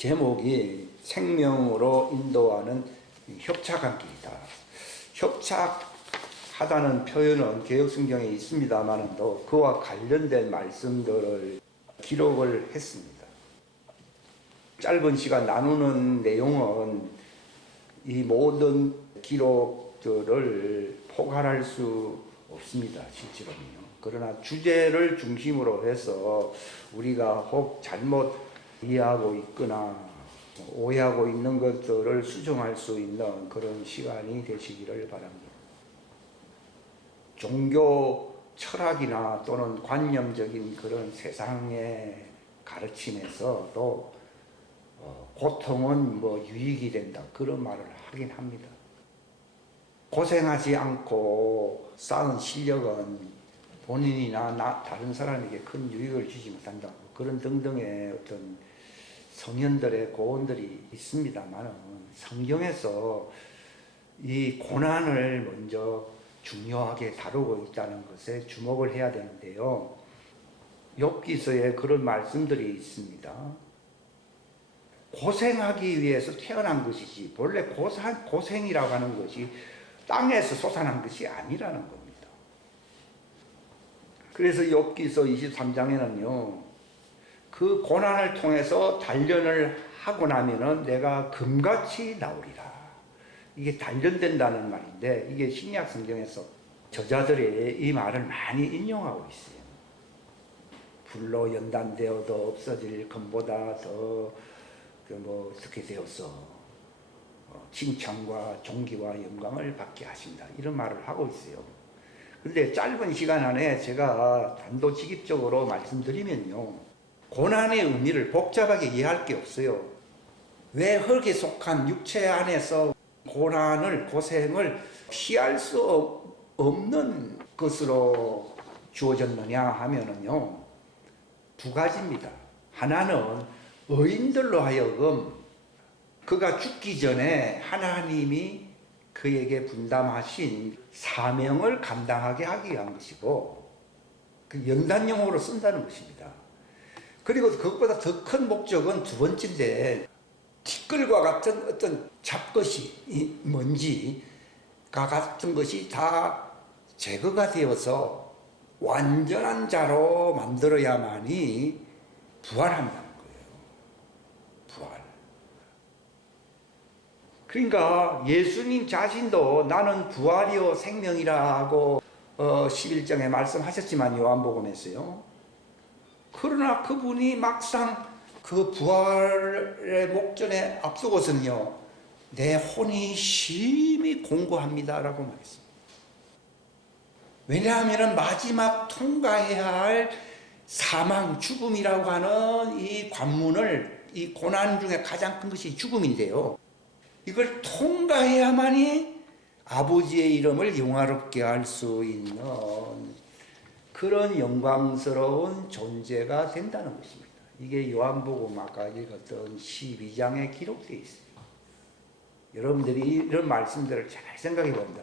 제목이 생명으로 인도하는 협착한길이다. 협착하다는 표현은 개역성경에 있습니다만도 그와 관련된 말씀들을 기록을 했습니다. 짧은 시간 나누는 내용은 이 모든 기록들을 포괄할 수 없습니다. 실제로는요. 그러나 주제를 중심으로 해서 우리가 혹 잘못 이해하고 있거나 오해하고 있는 것들을 수정할 수 있는 그런 시간이 되시기를 바랍니다. 종교 철학이나 또는 관념적인 그런 세상의 가르침에서도 고통은 유익이 된다 그런 말을 하긴 합니다. 고생하지 않고 쌓은 실력은 본인이나 다른 사람에게 큰 유익을 주지 못한다. 그런 등등의 어떤 성현들의 고언들이 있습니다만 성경에서 이 고난을 먼저 중요하게 다루고 있다는 것에 주목을 해야 되는데요. 욥기서에 그런 말씀들이 있습니다. 고생하기 위해서 태어난 것이지 본래 고생이라고 하는 것이 땅에서 솟아난 것이 아니라는 겁니다. 그래서 욥기서 23장에는요. 그 고난을 통해서 단련을 하고 나면은 내가 금같이 나오리라. 이게 단련된다는 말인데 이게 신약 성경에서 저자들이 이 말을 많이 인용하고 있어요. 불로 연단되어도 없어질 금보다 더 어떻게 되어서 칭찬과 존귀와 영광을 받게 하신다. 이런 말을 하고 있어요. 근데 짧은 시간 안에 제가 단도직입적으로 말씀드리면요. 고난의 의미를 복잡하게 이해할 게 없어요. 왜 흙에 속한 육체 안에서 고생을 피할 수 없는 것으로 주어졌느냐 하면은요. 두 가지입니다. 하나는 의인들로 하여금 그가 죽기 전에 하나님이 그에게 분담하신 사명을 감당하게 하기 위한 것이고 그 연단용어로 쓴다는 것입니다. 그리고 그것보다 더 큰 목적은 두 번째인데 티끌과 같은 어떤 잡것이 먼지가 같은 것이 다 제거가 되어서 완전한 자로 만들어야만이 부활한다는 거예요. 부활. 그러니까 예수님 자신도 나는 부활이요 생명이라고 11장에 말씀하셨지만 요한복음에서요. 그러나 그분이 막상 그 부활의 목전에 앞두고서는요. 내 혼이 심히 공고합니다라고 말했습니다. 왜냐하면 마지막 통과해야 할 사망, 죽음이라고 하는 이 관문을 이 고난 중에 가장 큰 것이 죽음인데요. 이걸 통과해야만이 아버지의 이름을 영화롭게 할 수 있는 그런 영광스러운 존재가 된다는 것입니다. 이게 요한복음 아까 읽었던 12장에 기록되어 있어요. 여러분들이 이런 말씀들을 잘 생각해 봅니다.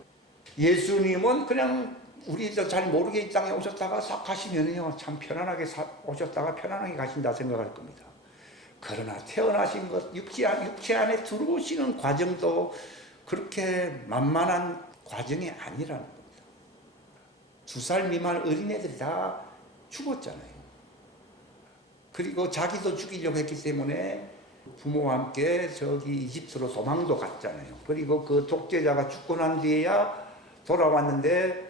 예수님은 그냥 우리도 잘 모르게 이 땅에 오셨다가 싹 가시면요. 참 편안하게 오셨다가 편안하게 가신다 생각할 겁니다. 그러나 태어나신 것, 육체 안에 들어오시는 과정도 그렇게 만만한 과정이 아니라는 겁니다. 2살 미만 어린애들이 다 죽었잖아요. 그리고 자기도 죽이려고 했기 때문에 부모와 함께 저기 이집트로 도망도 갔잖아요. 그리고 그 독재자가 죽고 난 뒤에야 돌아왔는데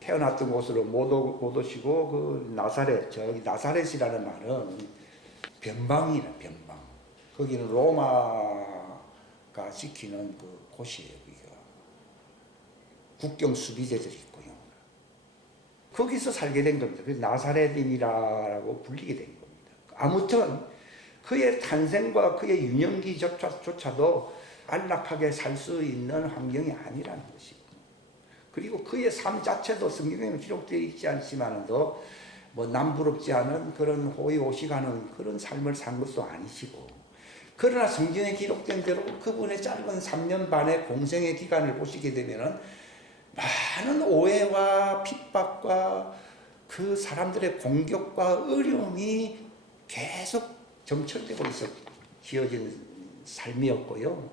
태어났던 곳으로 못 오시고 그 저기 나사렛이라는 말은 변방이라 변방. 거기는 로마가 지키는 그 곳이에요. 여기가. 국경 수비대들이 있고요. 거기서 살게 된 겁니다. 그래서 나사렛인이라고 불리게 된 겁니다. 아무튼 그의 탄생과 그의 유년기조차도 안락하게 살 수 있는 환경이 아니라는 것이고 그리고 그의 삶 자체도 성경에는 기록되어 있지 않지만도 남부럽지 않은 그런 호의호식하는 그런 삶을 산 것도 아니시고 그러나 성경에 기록된 대로 그분의 짧은 3년 반의 공생의 기간을 보시게 되면은 많은 오해와 핍박과 그 사람들의 공격과 어려움이 계속 점철되고 지어진 삶이었고요.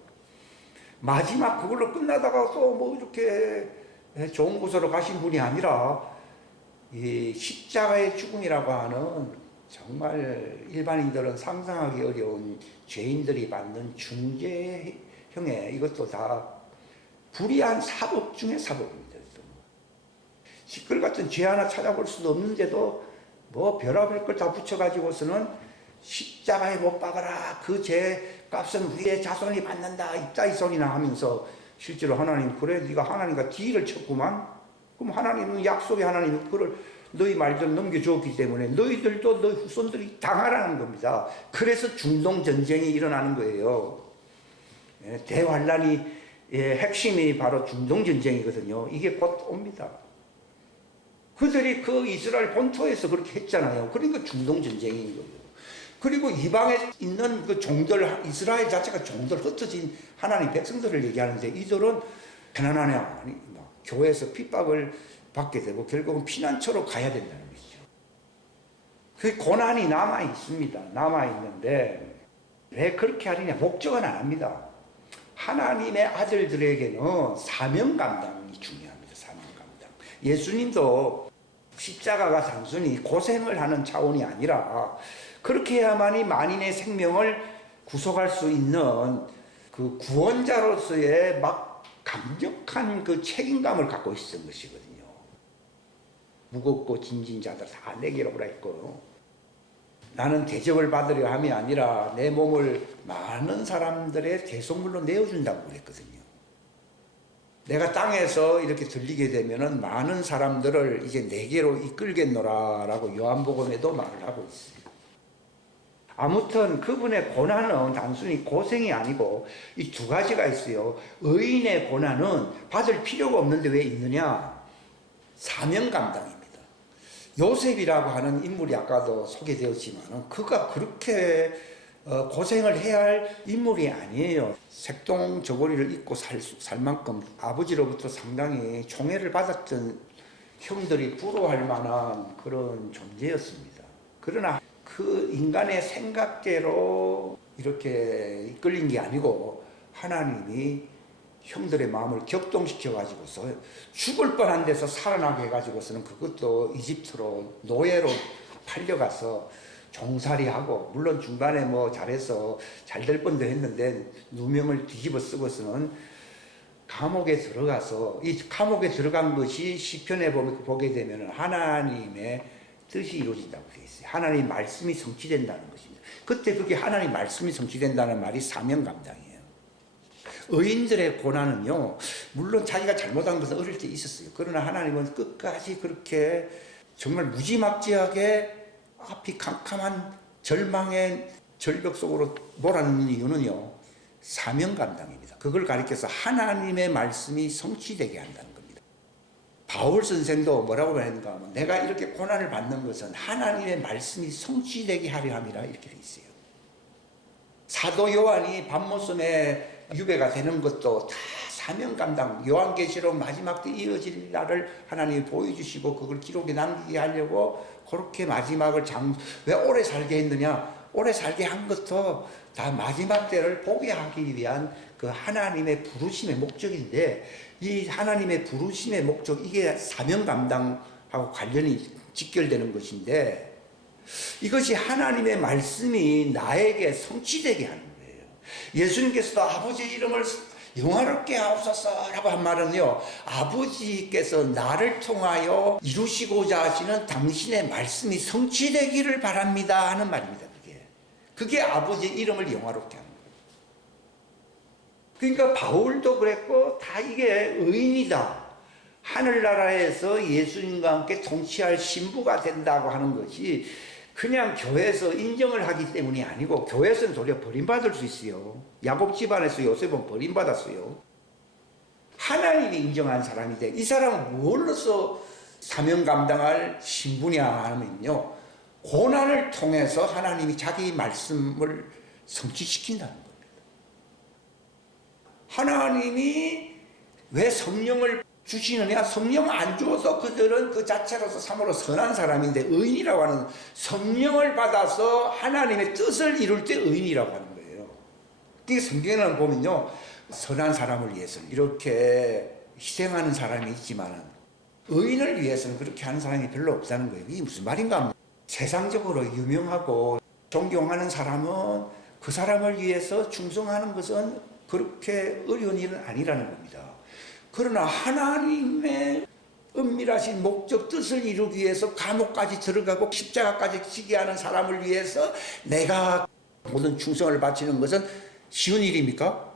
마지막 그걸로 끝나다가 또 뭐 이렇게 좋은 곳으로 가신 분이 아니라 이 십자가의 죽음이라고 하는 정말 일반인들은 상상하기 어려운 죄인들이 받는 중죄형의 이것도 다 불의한 사법 중에 사법입니다. 시끌 같은 죄 하나 찾아볼 수도 없는데도 뭐 별의별 걸 다 붙여가지고서는 십자가에 못 박아라, 그 죄 값은 우리의 자손이 받는다, 이따위 소리나 하면서 실제로 하나님, 그래 네가 하나님과 뒤를 쳤구만. 그럼 하나님은, 약속의 하나님은 그걸 너희 말대로 넘겨줬기 때문에 너희들도 너희 후손들이 당하라는 겁니다. 그래서 중동 전쟁이 일어나는 거예요. 대환란이 핵심이 바로 중동 전쟁이거든요. 이게 곧 옵니다. 그들이 그 이스라엘 본토에서 그렇게 했잖아요. 그러니까 중동 전쟁인 거예요. 그리고 이방에 있는 그 종들, 이스라엘 자체가 종들, 흩어진 하나님 백성들을 얘기하는데, 이들은 가난하냐, 교회에서 핍박을 받게 되고 결국은 피난처로 가야 된다는 것이죠. 그 고난이 남아 있습니다. 남아 있는데 왜 그렇게 하느냐? 목적은 안 합니다. 하나님의 아들들에게는 사명 감당이 중요합니다. 사명 감당. 예수님도 십자가가 단순히 고생을 하는 차원이 아니라 그렇게 해야만이 만인의 생명을 구속할 수 있는 그 구원자로서의 막 강력한 그 책임감을 갖고 있었던 것이거든요. 무겁고 짐진 자들 다 내게로 오라 했고, 나는 대접을 받으려 함이 아니라 내 몸을 많은 사람들의 대속물로 내어준다고 그랬거든요. 내가 땅에서 이렇게 들리게 되면은 많은 사람들을 이제 내게로 이끌겠노라라고 요한복음에도 말을 하고 있어요. 아무튼 그분의 고난은 단순히 고생이 아니고 이 두 가지가 있어요. 의인의 고난은 받을 필요가 없는데 왜 있느냐? 사명 감당입니다. 요셉이라고 하는 인물이 아까도 소개되었지만 그가 그렇게 고생을 해야 할 인물이 아니에요. 색동 저고리를 입고 살 만큼 아버지로부터 상당히 총애를 받았던 형들이 부러워할 만한 그런 존재였습니다. 그러나 그 인간의 생각대로 이렇게 이끌린 게 아니고 하나님이 형들의 마음을 격동시켜 가지고서 죽을 뻔한 데서 살아나게 해 가지고서는 그것도 이집트로 노예로 팔려가서 종살이하고, 물론 중간에 뭐 잘해서 잘 될 뻔도 했는데 누명을 뒤집어 쓰고서는 감옥에 들어가서, 이 감옥에 들어간 것이 시편에 보게 되면 하나님의 뜻이 이루어진다고 되어 있어요. 하나님 말씀이 성취된다는 것입니다. 그때 그게 하나님 말씀이 성취된다는 말이 사명 감당이에요. 의인들의 고난은요, 물론 자기가 잘못한 것은 어릴 때 있었어요. 그러나 하나님은 끝까지 그렇게 정말 무지막지하게 앞이 캄캄한 절망의 절벽 속으로 몰아넣는 이유는요, 사명 감당입니다. 그걸 가리켜서 하나님의 말씀이 성취되게 한다는 겁니다. 바울 선생도 뭐라고 말했는가 하면, 내가 이렇게 고난을 받는 것은 하나님의 말씀이 성취되게 하려 함이라 이렇게 되어 있어요. 사도 요한이 밤모섬에 유배가 되는 것도 다 사명 감당, 요한계시록 마지막 때 이어질 날을 하나님이 보여주시고 그걸 기록에 남기게 하려고 그렇게 마지막을 왜 오래 살게 했느냐? 오래 살게 한 것도 다 마지막 때를 보게 하기 위한 그 하나님의 부르심의 목적인데, 이 하나님의 부르심의 목적, 이게 사명 감당하고 관련이 직결되는 것인데, 이것이 하나님의 말씀이 나에게 성취되게 하는 거예요. 예수님께서도 아버지 이름을 영화롭게 하옵소서라고 한 말은요, 아버지께서 나를 통하여 이루시고자 하시는 당신의 말씀이 성취되기를 바랍니다 하는 말입니다. 그게 아버지 이름을 영화롭게 하는 거예요. 그러니까 바울도 그랬고, 다 이게 의인이다, 하늘나라에서 예수님과 함께 통치할 신부가 된다고 하는 것이 그냥 교회에서 인정을 하기 때문이 아니고, 교회에서는 도리어 버림받을 수 있어요. 야곱 집안에서 요셉은 버림받았어요. 하나님이 인정한 사람인데, 이 사람은 뭘로서 사명 감당할 신부냐 하면요, 고난을 통해서 하나님이 자기 말씀을 성취시킨다는 겁니다. 하나님이 왜 성령을 주시느냐? 성령 안 주어서 그들은 그 자체로서 참으로 선한 사람인데, 의인이라고 하는 성령을 받아서 하나님의 뜻을 이룰 때 의인이라고 하는 거예요. 이 성경에는 보면요, 선한 사람을 위해서는 이렇게 희생하는 사람이 있지만 의인을 위해서는 그렇게 하는 사람이 별로 없다는 거예요. 이게 무슨 말인가? 세상적으로 유명하고 존경하는 사람은 그 사람을 위해서 충성하는 것은 그렇게 어려운 일은 아니라는 겁니다. 그러나 하나님의 은밀하신 목적 뜻을 이루기 위해서 감옥까지 들어가고 십자가까지 지게 하는 사람을 위해서 내가 모든 충성을 바치는 것은 쉬운 일입니까?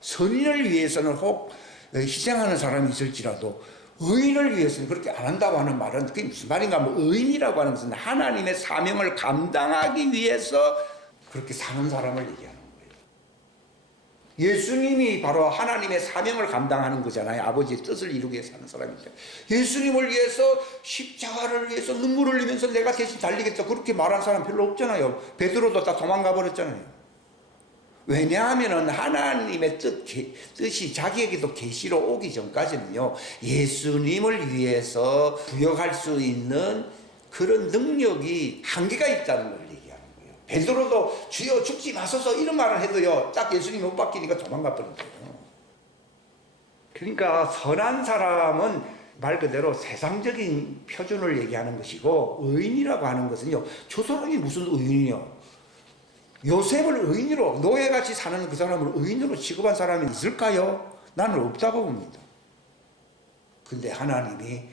선인을 위해서는 혹 희생하는 사람이 있을지라도 의인을 위해서는 그렇게 안 한다고 하는 말은 그게 무슨 말인가? 뭐 의인이라고 하는 것은 하나님의 사명을 감당하기 위해서 그렇게 사는 사람을 얘기하는 거예요. 예수님이 바로 하나님의 사명을 감당하는 거잖아요. 아버지의 뜻을 이루기 위해서 사는 사람인데 예수님을 위해서 십자가를 위해서 눈물을 흘리면서 내가 대신 달리겠다 그렇게 말한 사람 별로 없잖아요. 베드로도 다 도망가 버렸잖아요. 왜냐하면 하나님의 뜻이 자기에게도 계시로 오기 전까지는요, 예수님을 위해서 부여할 수 있는 그런 능력이 한계가 있다는 걸 얘기하는 거예요. 베드로도 주여 죽지 마소서 이런 말을 해도요, 딱 예수님이 못 바뀌니까 도망가 버린 거예요. 그러니까 선한 사람은 말 그대로 세상적인 표준을 얘기하는 것이고, 의인이라고 하는 것은요, 저 사람이 무슨 의인이요? 요셉을 의인으로, 노예같이 사는 그 사람을 의인으로 취급한 사람이 있을까요? 나는 없다고 봅니다. 근데 하나님이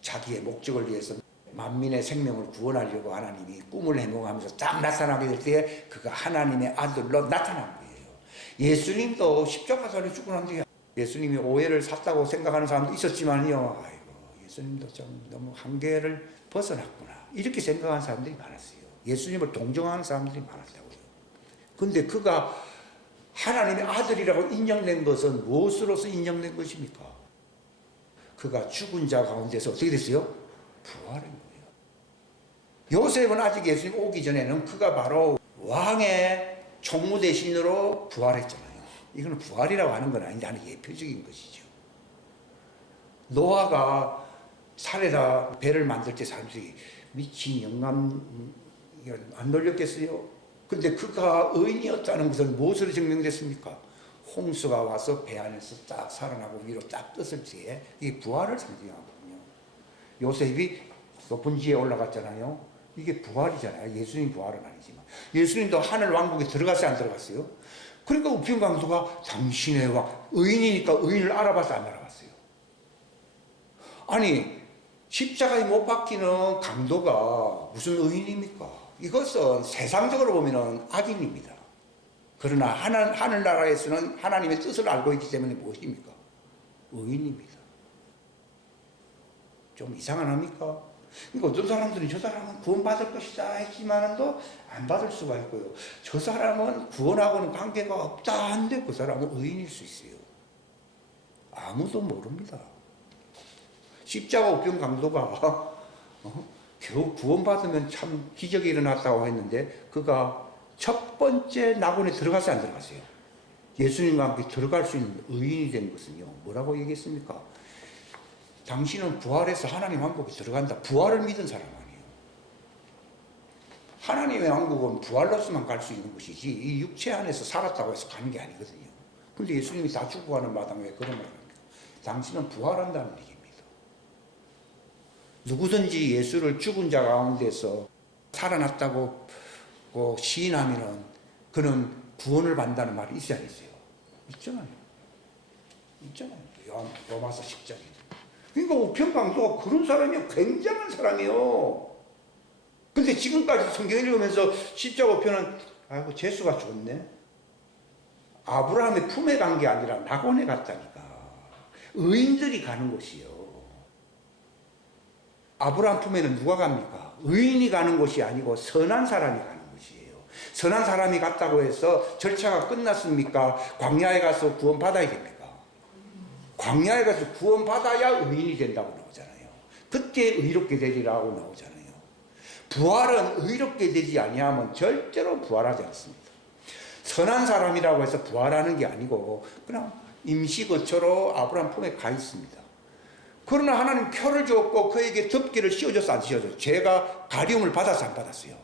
자기의 목적을 위해서 만민의 생명을 구원하려고 하나님이 꿈을 해몽하면서 딱 나타나게 될 때에 그가 하나님의 아들로 나타난 거예요. 예수님도 십자가살이 죽고 난 뒤에 예수님이 오해를 샀다고 생각하는 사람도 있었지만요, 아이고, 예수님도 좀 너무 한계를 벗어났구나. 이렇게 생각하는 사람들이 많았어요. 예수님을 동정하는 사람들이 많았다고요. 근데 그가 하나님의 아들이라고 인정된 것은 무엇으로서 인정된 것입니까? 그가 죽은 자 가운데서 어떻게 됐어요? 부활한 거예요. 요셉은 아직 예수님 오기 전에는 그가 바로 왕의 총무 대신으로 부활했잖아요. 이거는 부활이라고 하는 건 아닌데 아니 예표적인 것이죠. 노아가 산에다 배를 만들 때 사람들이 미친 영감 안 놀렸겠어요? 근데 그가 의인이었다는 것은 무엇으로 증명됐습니까? 홍수가 와서 배 안에서 딱 살아나고 위로 딱 떴을 때에 이게 부활을 상징하거든요. 요셉이 높은 지에 올라갔잖아요. 이게 부활이잖아요. 예수님 부활은 아니지만. 예수님도 하늘 왕국에 들어갔어요, 안 들어갔어요? 그러니까 우편강도가 당신의 왕, 의인이니까 의인을 알아봤어요, 안 알아봤어요? 아니, 십자가에 못 박히는 강도가 무슨 의인입니까? 이것은 세상적으로 보면 악인입니다. 그러나 하늘나라에서는 하나님의 뜻을 알고 있기 때문에 무엇입니까? 의인입니다. 좀 이상합니까? 그러니까 어떤 사람들은 저 사람은 구원받을 것이다 했지만도 안 받을 수가 있고요. 저 사람은 구원하고는 관계가 없다 한데 그 사람은 의인일 수 있어요. 아무도 모릅니다. 십자가 우편 강도가 겨우 구원받으면 참 기적이 일어났다고 했는데 그가 첫 번째 낙원에 들어갔어요, 안 들어갔어요? 예수님과 함께 들어갈 수 있는 의인이 된 것은요, 뭐라고 얘기했습니까? 당신은 부활해서 하나님 왕국에 들어간다. 부활을 믿은 사람 아니에요. 하나님의 왕국은 부활로서만 갈 수 있는 것이지 이 육체 안에서 살았다고 해서 가는 게 아니거든요. 근데 예수님이 다 죽어가는 마당에 왜 그런 말을 합니까? 당신은 부활한다는 얘기입니다. 누구든지 예수를 죽은 자 가운데서 살아났다고 시인하면은 그는 구원을 받는다는 말이 있어야 있어요. 있잖아요. 있잖아요. 로마서 10장에. 그러니까 우편강도가 그런 사람이요. 굉장한 사람이요. 근데 지금까지 성경 읽으면서 십자가 우편은 아이고 재수가 좋네. 아브라함의 품에 간 게 아니라 낙원에 갔다니까. 의인들이 가는 곳이요. 아브라함 품에는 누가 갑니까? 의인이 가는 곳이 아니고 선한 사람이 가는 곳이에요. 선한 사람이 갔다고 해서 절차가 끝났습니까? 광야에 가서 구원받아야 됩니까? 광야에 가서 구원받아야 의인이 된다고 나오잖아요. 그때 의롭게 되리라고 나오잖아요. 부활은 의롭게 되지 아니하면 절대로 부활하지 않습니다. 선한 사람이라고 해서 부활하는 게 아니고 그냥 임시거처로 아브라함 품에 가 있습니다. 그러나 하나님 표를 줬고 그에게 덮개를 씌워줬어, 안 씌워줬어? 죄가 가리움을 받았어, 안 받았어요?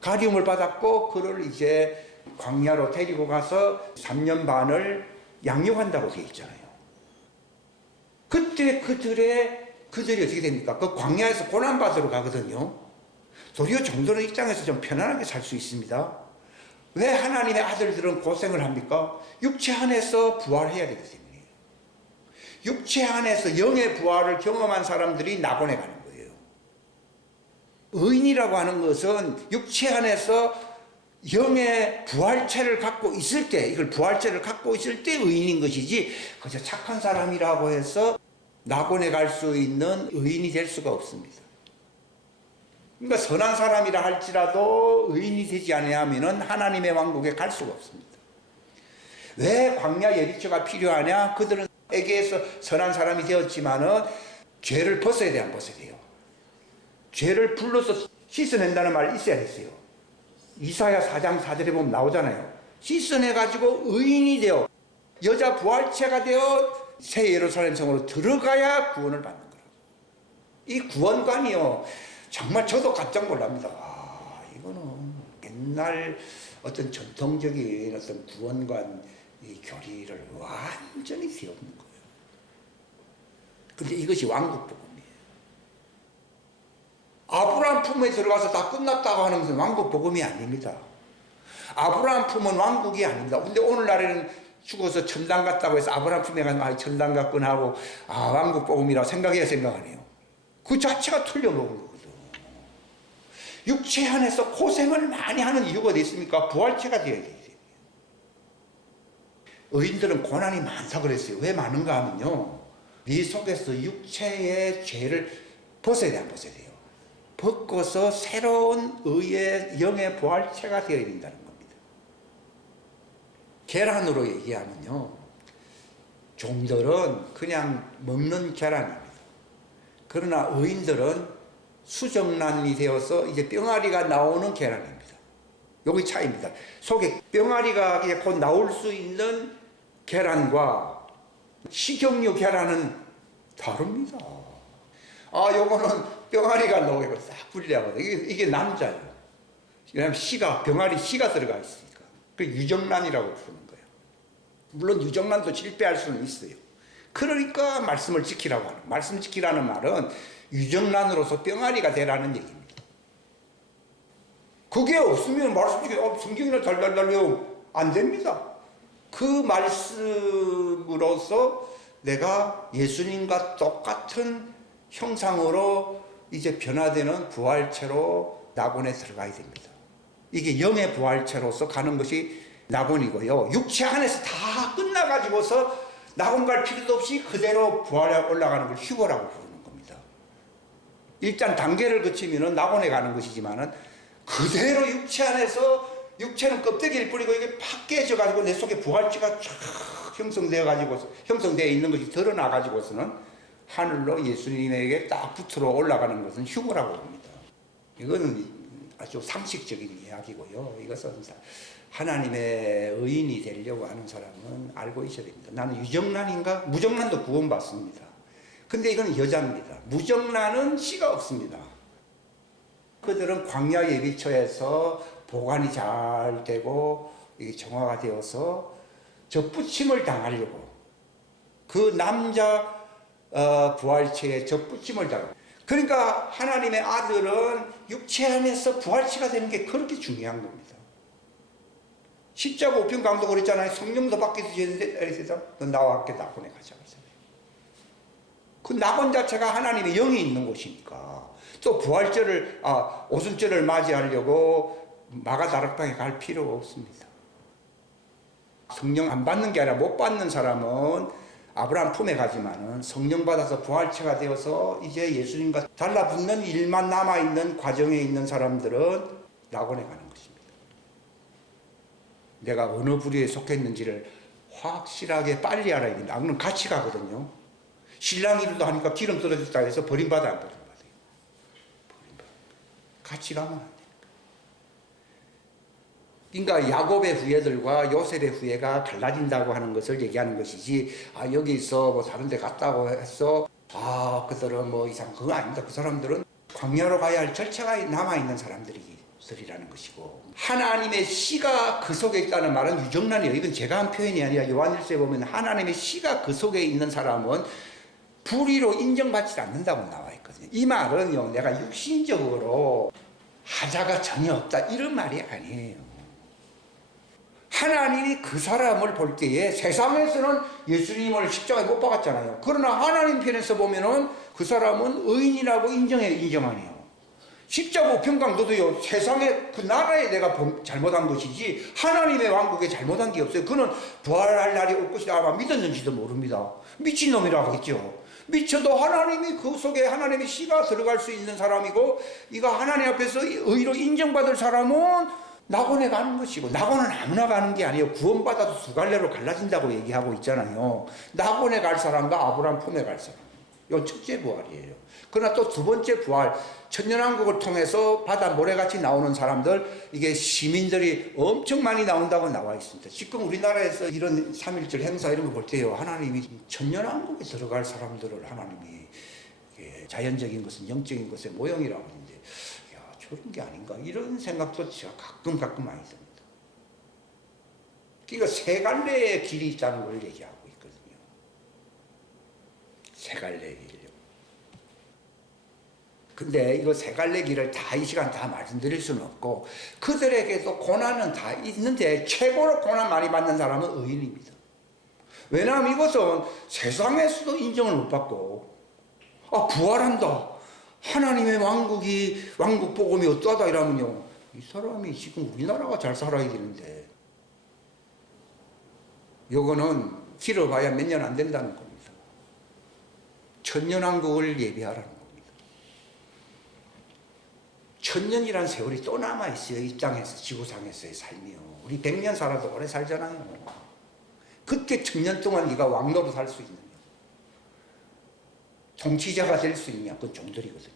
가리움을 받았고 그를 이제 광야로 데리고 가서 3년 반을 양육한다고 되어 있잖아요. 그때 그들이 어떻게 됩니까? 그 광야에서 고난받으러 가거든요. 도리어 정도는 입장에서 좀 편안하게 살 수 있습니다. 왜 하나님의 아들들은 고생을 합니까? 육체 안에서 부활해야 되기 때문이에요. 육체 안에서 영의 부활을 경험한 사람들이 낙원에 가는 거예요. 의인이라고 하는 것은 육체 안에서 영의 부활체를 갖고 있을 때, 이걸 부활체를 갖고 있을 때 의인인 것이지, 그저 착한 사람이라고 해서 낙원에 갈 수 있는 의인이 될 수가 없습니다. 그러니까 선한 사람이라 할지라도 의인이 되지 아니하면은 하나님의 왕국에 갈 수가 없습니다. 왜 광야 예비처가 필요하냐? 그들은 에게에서 선한 사람이 되었지만은 죄를 벗어야 돼, 안 벗어야 돼요? 죄를 불러서 씻어낸다는 말이 있어야 됐어요. 이사야 4장 4절에 보면 나오잖아요. 씻어내가지고 의인이 되어 여자 부활체가 되어 새 예루살렘 성으로 들어가야 구원을 받는 거라고. 이 구원관이요, 정말 저도 깜짝 놀랍니다. 아, 이거는 옛날 어떤 전통적인 어떤 구원관 이 교리를 완전히 뒤엎는 거예요. 근데 이것이 왕국 복음이에요. 아브라함 품에 들어가서 다 끝났다고 하는 것은 왕국 복음이 아닙니다. 아브라함 품은 왕국이 아닙니다. 근데 오늘날에는 죽어서 천당 갔다고 해서 아브라함 품에 가서 천당 갔구나 하고 왕국 복음이라고 생각해야 생각하네요. 그 자체가 틀려먹은 거거든. 육체 안에서 고생을 많이 하는 이유가 어디 있습니까? 부활체가 되어야 돼요. 의인들은 고난이 많다 그랬어요. 왜 많은가 하면요, 네 속에서 육체의 죄를 벗어야 돼, 안 벗어야 돼요? 벗고서 새로운 의의 영의 부활체가 되어야 된다는 겁니다. 계란으로 얘기하면요, 종들은 그냥 먹는 계란입니다. 그러나 의인들은 수정란이 되어서 이제 뿅아리가 나오는 계란입니다. 여기 차이입니다. 속에 뿅아리가 곧 나올 수 있는 계란과 식용유 계란은 다릅니다. 요거는 뿅아리가 나오고 싹 분리하거든요. 이게 남자예요. 왜냐하면 병아리 씨가 들어가 있으니까. 그 유정란이라고 부르는 거예요. 물론 유정란도 실패할 수는 있어요. 그러니까 말씀을 지키라고 하는, 말씀 지키라는 말은 유정란으로서 뿅아리가 되라는 얘기입니다. 그게 없으면 말씀 지키, 성경이나 달달달 외우면 안 됩니다. 그 말씀으로서 내가 예수님과 똑같은 형상으로 이제 변화되는 부활체로 낙원에 들어가야 됩니다. 이게 영의 부활체로서 가는 것이 낙원이고요. 육체 안에서 다 끝나가지고서 낙원 갈 필요도 없이 그대로 부활에 올라가는 걸 휴거라고 부르는 겁니다. 일단 단계를 거치면은 낙원에 가는 것이지만은 그대로 육체 안에서, 육체는 껍데기를 뿌리고 이게 팍 깨져가지고 내 속에 부활체가 쫙 형성되어 있는 것이 드러나가지고서는 하늘로 예수님에게 딱 붙들어 올라가는 것은 휴거라고 합니다. 이거는 아주 상식적인 이야기고요. 이것은 하나님의 의인이 되려고 하는 사람은 알고 있어야 됩니다. 나는 유정란인가? 무정란도 구원받습니다. 근데 이건 여자입니다. 무정란은 씨가 없습니다. 그들은 광야 예비처에서 보관이 잘 되고 정화가 되어서 접붙임을 당하려고, 그 남자 부활체에 접붙임을 당하고, 그러니까 하나님의 아들은 육체 안에서 부활체가 되는 게 그렇게 중요한 겁니다. 십자가 우편 강도 그랬잖아요. 성령도 밖에서 지었는데 너 나와 함께 낙원에 가자 그러잖아요. 그 낙원 자체가 하나님의 영이 있는 곳이니까 또 부활절을 오순절을 맞이하려고 마가다락방에 갈 필요가 없습니다. 성령 안 받는 게 아니라 못 받는 사람은 아브라함 품에 가지만은 성령 받아서 부활체가 되어서 이제 예수님과 달라붙는 일만 남아있는 과정에 있는 사람들은 낙원에 가는 것입니다. 내가 어느 부류에 속했는지를 확실하게 빨리 알아야 됩니다. 그럼 같이 가거든요. 신랑 일도 하니까 기름 떨어졌다 해서 버림받아 안 버림받아요? 버림받아. 같이 가면 안 돼요. 그러니까 야곱의 후예들과 요셉의 후예가 달라진다고 하는 것을 얘기하는 것이지, 여기서 뭐 다른 데 갔다고 해서 그들은 뭐 이상, 그거 아닙니다. 그 사람들은 광야로 가야 할 절차가 남아있는 사람들이 없으리라는 것이고, 하나님의 씨가 그 속에 있다는 말은 유정란이에요. 이건 제가 한 표현이 아니라 요한일서에 보면 하나님의 씨가 그 속에 있는 사람은 불의로 인정받지 않는다고 나와 있거든요. 이 말은요, 내가 육신적으로 하자가 전혀 없다 이런 말이 아니에요. 하나님이 그 사람을 볼 때에 세상에서는 예수님을 십자가에 못 박았잖아요. 그러나 하나님 편에서 보면은 그 사람은 의인이라고 인정하네요. 십자가 우편강도도요, 세상에 그 나라에 내가 잘못한 것이지 하나님의 왕국에 잘못한 게 없어요. 그는 부활할 날이 올 것이다 아마 믿었는지도 모릅니다. 미친놈이라고 하겠죠. 미쳐도 하나님이 그 속에 하나님의 씨가 들어갈 수 있는 사람이고, 이거 하나님 앞에서 의로 인정받을 사람은 낙원에 가는 것이고, 낙원은 아무나 가는 게 아니에요. 구원받아도 두 갈래로 갈라진다고 얘기하고 있잖아요. 낙원에 갈 사람과 아브라함 품에 갈 사람, 이건 첫째 부활이에요. 그러나 또 두 번째 부활, 천년왕국을 통해서 바다 모래같이 나오는 사람들, 이게 시민들이 엄청 많이 나온다고 나와 있습니다. 지금 우리나라에서 이런 3.1절 행사 이런 거 볼 때요, 하나님이 천년왕국에 들어갈 사람들을 하나님이 자연적인 것은 영적인 것의 모형이라고 하는데, 야, 저런 게 아닌가 이런 생각도 제가 가끔 많이 듭니다. 그러니까 세 갈래의 길이 있다는 걸 얘기하고 있거든요. 세 갈래의 길이요. 근데 이거 세 갈래 길을 다 이 시간 다 말씀드릴 수는 없고, 그들에게도 고난은 다 있는데 최고로 고난 많이 받는 사람은 의인입니다. 왜냐하면 이것은 세상에서도 인정을 못 받고, 부활한다, 하나님의 왕국 복음이 어떠하다 이러면요, 이 사람이 지금 우리나라가 잘 살아야 되는데, 요거는 길어봐야 몇 년 안 된다는 겁니다. 천년왕국을 예비하라는 겁니다. 천년이란 세월이 또 남아있어요. 이 땅에서, 지구상에서의 삶이요. 우리 100년 살아도 오래 살잖아요. 그때 1000년 동안 네가 왕노로 살 수 있느냐, 통치자가 될 수 있냐, 그건 종들이거든요.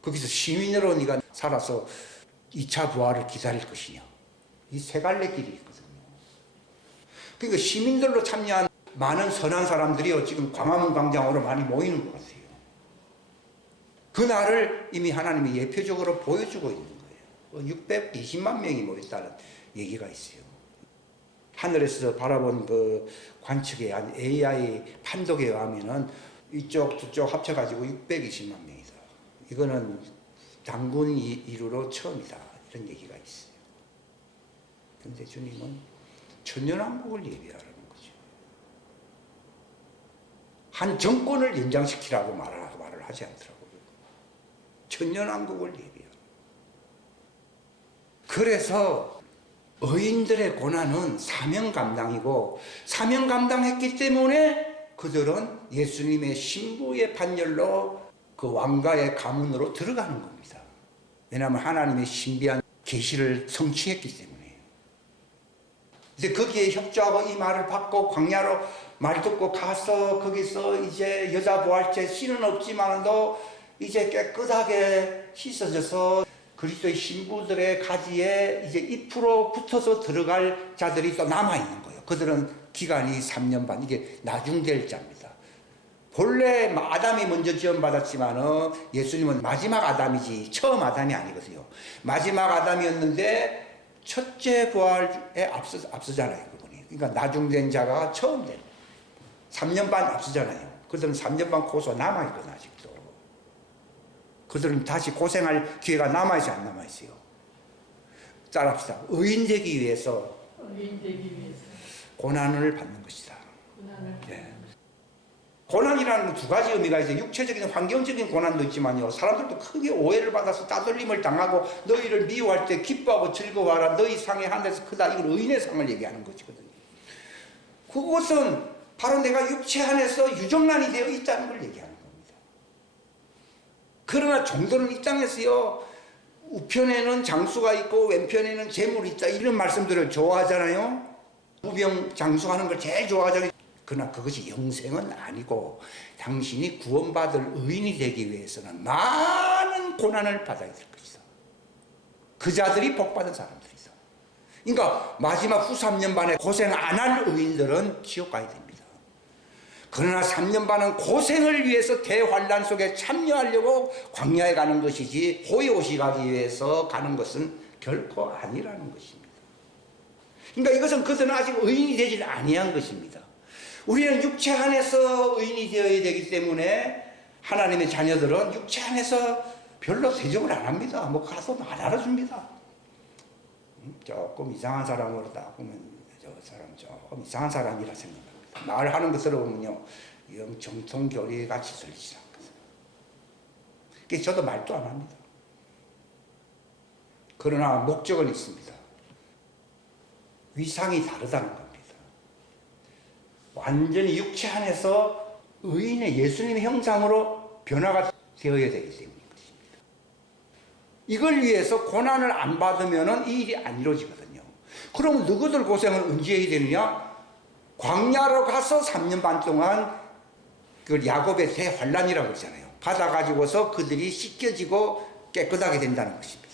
거기서 시민으로 네가 살아서 2차 부활을 기다릴 것이냐, 이 세 갈래 길이 있거든요. 그러니까 시민들로 참여한 많은 선한 사람들이요, 지금 광화문 광장으로 많이 모이는 것 같아요. 그날을 이미 하나님이 예표적으로 보여주고 있는 거예요. 620만 명이 모였다는 얘기가 있어요. 하늘에서 바라본 그 관측에 한 AI 판독에 의하면은 이쪽 저쪽 합쳐가지고 620만 명이다. 이거는 단군 이후로 처음이다, 이런 얘기가 있어요. 근데 주님은 천년왕국을 예비하라는 거죠. 한 정권을 연장시키라고 말을 하지 않더라고요. 천년왕국을 예비하라. 그래서 의인들의 고난은 사명 감당이고, 사명 감당했기 때문에 그들은 예수님의 신부의 반열로 그 왕가의 가문으로 들어가는 겁니다. 왜냐하면 하나님의 신비한 계시를 성취했기 때문에. 근데 거기에 협조하고 이 말을 받고 광야로 말 듣고 가서 거기서 이제 여자 부활체 씨는 없지만도 이제 깨끗하게 씻어져서 그리스도의 신부들의 가지에 이제 잎으로 붙어서 들어갈 자들이 또 남아있는 거예요. 그들은 기간이 3년 반, 이게 나중될 자입니다. 본래 아담이 먼저 지원받았지만 예수님은 마지막 아담이지 처음 아담이 아니거든요. 마지막 아담이었는데 첫째 부활에 앞서잖아요, 그분이. 그러니까 나중된 자가 처음 된 3년 반 앞서잖아요. 그들은 3년 반 고소 남아있거든, 아직도. 그들은 다시 고생할 기회가 남아있어요, 안 남아있어요? 따라합시다. 의인 되기 위해서 고난을 받는 것이다. 네. 고난이라는 건 두 가지 의미가 있어요. 육체적인 환경적인 고난도 있지만요, 사람들도 크게 오해를 받아서 따돌림을 당하고 너희를 미워할 때 기뻐하고 즐거워하라, 너희 상이 하늘에서 크다, 이건 의인의 상을 얘기하는 것이거든요. 그것은 바로 내가 육체 안에서 유정란이 되어 있다는 걸 얘기하는 겁니다. 그러나 종들은 이 땅에서요, 우편에는 장수가 있고 왼편에는 재물이 있다, 이런 말씀들을 좋아하잖아요. 우병장수하는 걸 제일 좋아하잖아요. 그러나 그것이 영생은 아니고, 당신이 구원받을 의인이 되기 위해서는 많은 고난을 받아야 될 것이다. 그 자들이 복받은 사람들이다. 그러니까 마지막 후 3년 반에 고생 안 할 의인들은 지옥 가야 됩니다. 그러나 3년 반은 고생을 위해서 대환란 속에 참여하려고 광야에 가는 것이지 호의호시 가기 위해서 가는 것은 결코 아니라는 것입니다. 그러니까 이것은 그들은 아직 의인이 되지 아니한 것입니다. 우리는 육체 안에서 의인이 되어야 되기 때문에 하나님의 자녀들은 육체 안에서 별로 대접을 안 합니다. 뭐 가서 안 알아줍니다. 조금 이상한 사람으로 딱 보면 저 사람 조금 이상한 사람이라 생각합니다. 말하는 것 들어보면요, 영 정통교리 같이 들리지 않거든요. 그래서 저도 말도 안 합니다. 그러나 목적은 있습니다. 위상이 다르다는 겁니다. 완전히 육체 안에서 의인의 예수님의 형상으로 변화가 되어야 되기 때문인 것입니다. 이걸 위해서 고난을 안 받으면 이 일이 안 이루어지거든요. 그럼 너희들 고생을 언제 해야 되느냐? 광야로 가서 3년 반 동안 그 야곱의 대환란이라고 그러잖아요. 받아가지고서 그들이 씻겨지고 깨끗하게 된다는 것입니다.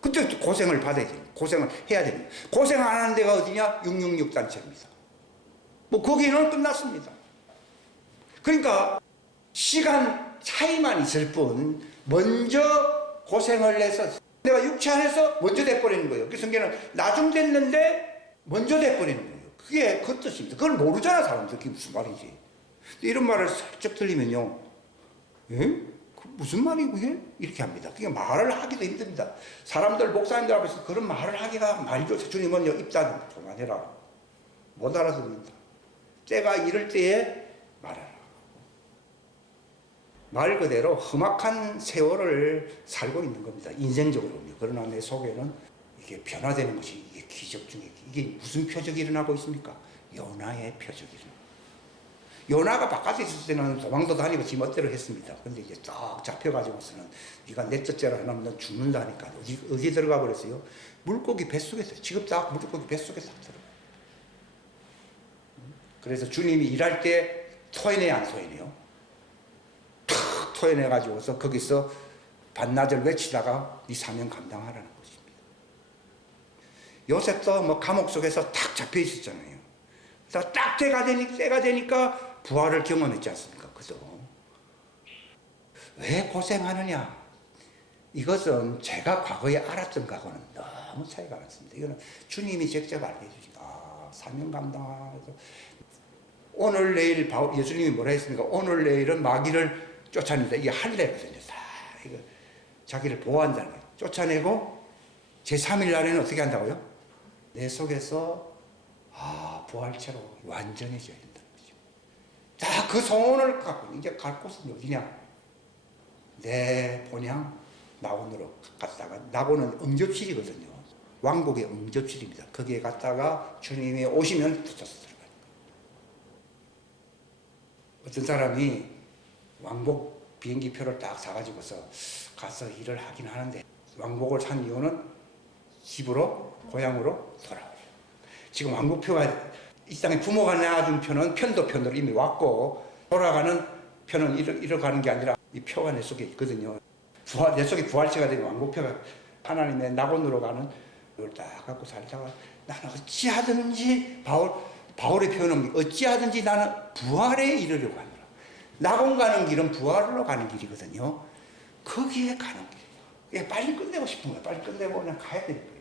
그때 고생을 받아야 됩니다. 고생을 해야 됩니다. 고생 안 하는 데가 어디냐? 666 단체입니다. 뭐 거기는 끝났습니다. 그러니까 시간 차이만 있을 뿐 먼저 고생을 해서 내가 육체 안에서 먼저 돼버리는 거예요. 그 성경은 나중 됐는데 먼저 돼버리는 거예요. 그게 그 뜻입니다. 그걸 모르잖아 사람들. 그게 무슨 말인지. 이런 말을 살짝 들리면요, 예? 그 무슨 말이고 그게? 이렇게 합니다. 그게 말을 하기도 힘듭니다. 사람들 목사님들 앞에서 그런 말을 하기가 말도 주님은요, 입단 그만해라. 못 알아듣는다. 때가 이럴 때에 말하라. 말 그대로 험악한 세월을 살고 있는 겁니다. 인생적으로요. 그러나 내 속에는 이게 변화되는 것이 이게 기적 중에 이게 무슨 표적이 일어나고 있습니까? 요나의 표적이 일어나고. 요나가 바깥에 있을 때는 도망도 다니고 지 멋대로 했습니다. 근데 이제 딱 잡혀가지고서는 네가 내 뜻대로 하면 넌 죽는다니까. 어디 들어가 버렸어요? 물고기 뱃속에서. 지금 딱 물고기 뱃속에 딱 들어가. 그래서 주님이 일할 때 토해내 안 토해내요? 탁 토해내가지고서 거기서 반나절 외치다가 네 사명 감당하라는 것입니다. 요셉도 뭐 감옥 속에서 탁 잡혀 있었잖아요. 그래서 딱 때가 되니까 부활을 경험했지 않습니까? 그죠? 왜 고생하느냐? 이것은 제가 과거에 알았던 거하고는 너무 차이가 많습니다. 이거는 주님이 직접 알게 해주신 사명 감당하면서 오늘 내일 예수님이 뭐라 했습니까? 오늘 내일은 마귀를 쫓아낸다. 이게 할례거든요. 다 이거 자기를 보호한다는 거예요. 쫓아내고 제3일 날에는 어떻게 한다고요? 내 속에서 부활체로 완전해져야 된다는 거죠. 자, 그 소원을 갖고 이제 갈 곳은 어디냐? 내 본향 낙원으로 갔다가, 낙원은 응접실이거든요. 왕복의 응접실입니다. 거기에 갔다가 주님이 오시면 붙어서 들어가는 거예요. 어떤 사람이 왕복 비행기표를 딱 사가지고서 가서 일을 하긴 하는데, 왕복을 산 이유는 집으로, 고향으로 돌아와요. 지금 왕복표가 이 땅에 부모가 내준 표는 편도편으로 이미 왔고, 돌아가는 표는 이러 가는 게 아니라 이 표가 내 속에 있거든요. 내 속에 부활체가 되면 왕복표가 하나님의 낙원으로 가는 이걸 딱 갖고 살다가 나는 어찌하든지 바울의 표현은 어찌하든지 나는 부활에 이르려고 하노라. 낙원 가는 길은 부활로 가는 길이거든요. 거기에 가는 길이에요. 빨리 끝내고 싶은 거예요. 빨리 끝내고 그냥 가야 되는 거예요.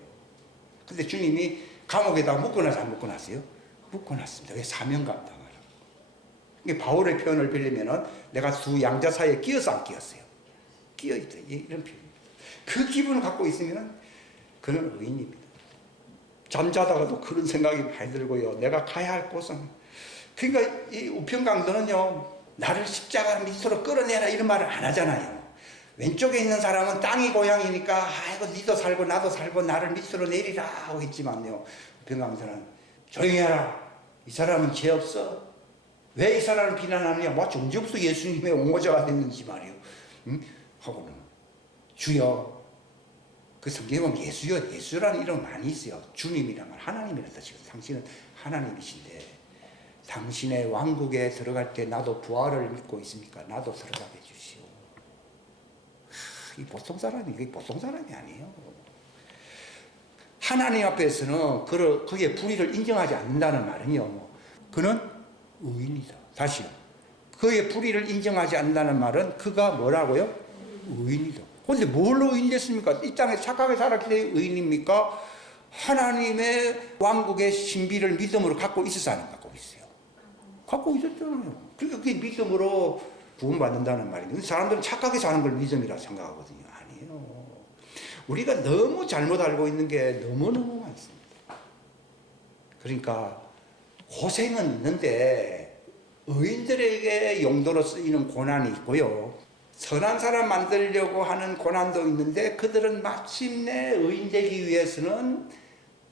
근데 주님이 감옥에다 묶어놔서 안 묶어놨어요? 묶어놨습니다. 왜? 사명 감당하라고. 이게 바울의 표현을 빌리면은 내가 두 양자 사이에 끼어서 안 끼었어요. 끼어있다. 이런 표현입니다. 그 기분을 갖고 있으면은 그는 의인입니다. 잠자다가도 그런 생각이 많이 들고요. 내가 가야 할 곳은. 그러니까 이 우편강도는요, 나를 십자가 밑으로 끌어내라 이런 말을 안 하잖아요. 왼쪽에 있는 사람은 땅이 고향이니까 아이고 니도 살고 나도 살고 나를 밑으로 내리라 하고 했지만요, 우편강도는 조용히 해라. 이 사람은 죄 없어. 왜 이 사람을 비난하느냐? 마치 언제부터 예수님의 옹호자가 됐는지 말이에요. 응? 하고는 주여. 그 성경에 보면 예수라는 이름 많이 있어요. 주님이란 말, 하나님이란 뜻이고, 당신은 하나님이신데 당신의 왕국에 들어갈 때 나도 부활을 믿고 있습니까? 나도 들어가게 해주시오. 이 보통 사람이, 이게 보통 사람이 아니에요. 하나님 앞에서는 그의 불의를 인정하지 않는다는 말은요, 그는 의인이다. 다시요. 그의 불의를 인정하지 않는다는 말은 그가 뭐라고요? 의인이다. 그런데 뭘로 의인 됐습니까? 이 땅에 착하게 살았기 때문에 의인입니까? 하나님의 왕국의 신비를 믿음으로 갖고 있어서 안 갖고 있어요. 갖고 있었잖아요. 그러니까 그게 믿음으로 구원받는다는 말이에요. 사람들은 착하게 사는 걸 믿음이라 생각하거든요. 아니에요. 우리가 너무 잘못 알고 있는 게 너무너무 많습니다. 그러니까 고생은 있는데 의인들에게 용도로 쓰이는 고난이 있고요. 선한 사람 만들려고 하는 고난도 있는데 그들은 마침내 의인 되기 위해서는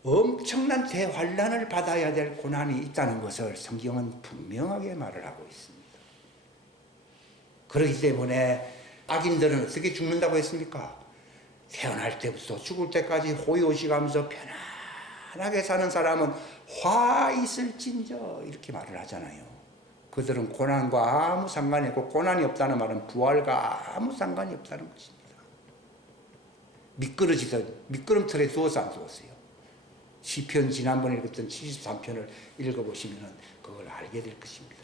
엄청난 대환란을 받아야 될 고난이 있다는 것을 성경은 분명하게 말을 하고 있습니다. 그렇기 때문에 악인들은 어떻게 죽는다고 했습니까? 태어날 때부터 죽을 때까지 호의호식하면서 편안하게 사는 사람은 화 있을진저 이렇게 말을 하잖아요. 그들은 고난과 아무 상관이 없고 고난이 없다는 말은 부활과 아무 상관이 없다는 것입니다. 미끄러지듯 미끄럼틀에 두어서 안 두었어요. 시편 지난번에 읽었던 73편을 읽어보시면 그걸 알게 될 것입니다.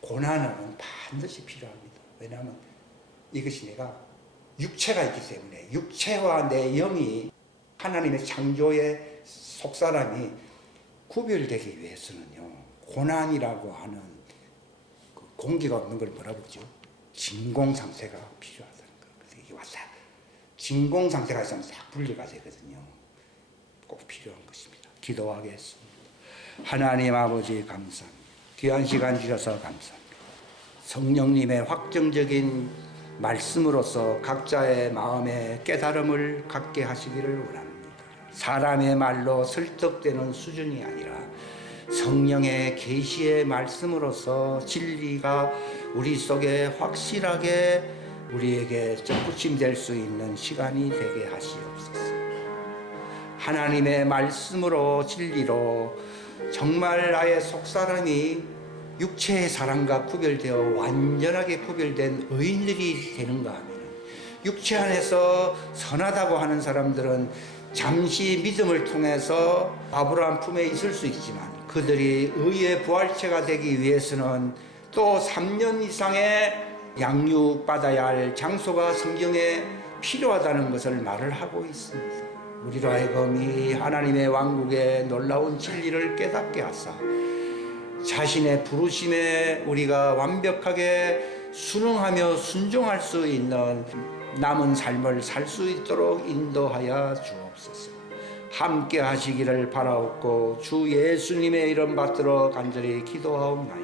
고난은 반드시 필요합니다. 왜냐하면 이것이 내가 육체가 있기 때문에 육체와 내 영이 하나님의 창조의 속사람이 구별되기 위해서는요. 고난이라고 하는 그 공기가 없는 걸 뭐라 그러죠? 진공 상태가 필요하다는 거예요. 그래서 이게 왔다. 진공 상태가 있으면 싹 분리가 되거든요. 꼭 필요한 것입니다. 기도하겠습니다. 하나님 아버지 감사합니다. 귀한 시간 주셔서 감사합니다. 성령님의 확정적인 말씀으로서 각자의 마음에 깨달음을 갖게 하시기를 원합니다. 사람의 말로 설득되는 수준이 아니라 성령의 계시의 말씀으로서 진리가 우리 속에 확실하게 우리에게 접붙임될 수 있는 시간이 되게 하시옵소서. 하나님의 말씀으로 진리로 정말 나의 속사람이 육체의 사람과 구별되어 완전하게 구별된 의인들이 되는가 하면 육체 안에서 선하다고 하는 사람들은 잠시 믿음을 통해서 아브라함 품에 있을 수 있지만 그들이 의의 부활체가 되기 위해서는 또 3년 이상의 양육받아야 할 장소가 성경에 필요하다는 것을 말을 하고 있습니다. 우리로 하여금 이 하나님의 왕국의 놀라운 진리를 깨닫게 하사 자신의 부르심에 우리가 완벽하게 순응하며 순종할 수 있는 남은 삶을 살 수 있도록 인도하여 주옵소서. 함께 하시기를 바라옵고 주 예수님의 이름 받들어 간절히 기도하옵나이다.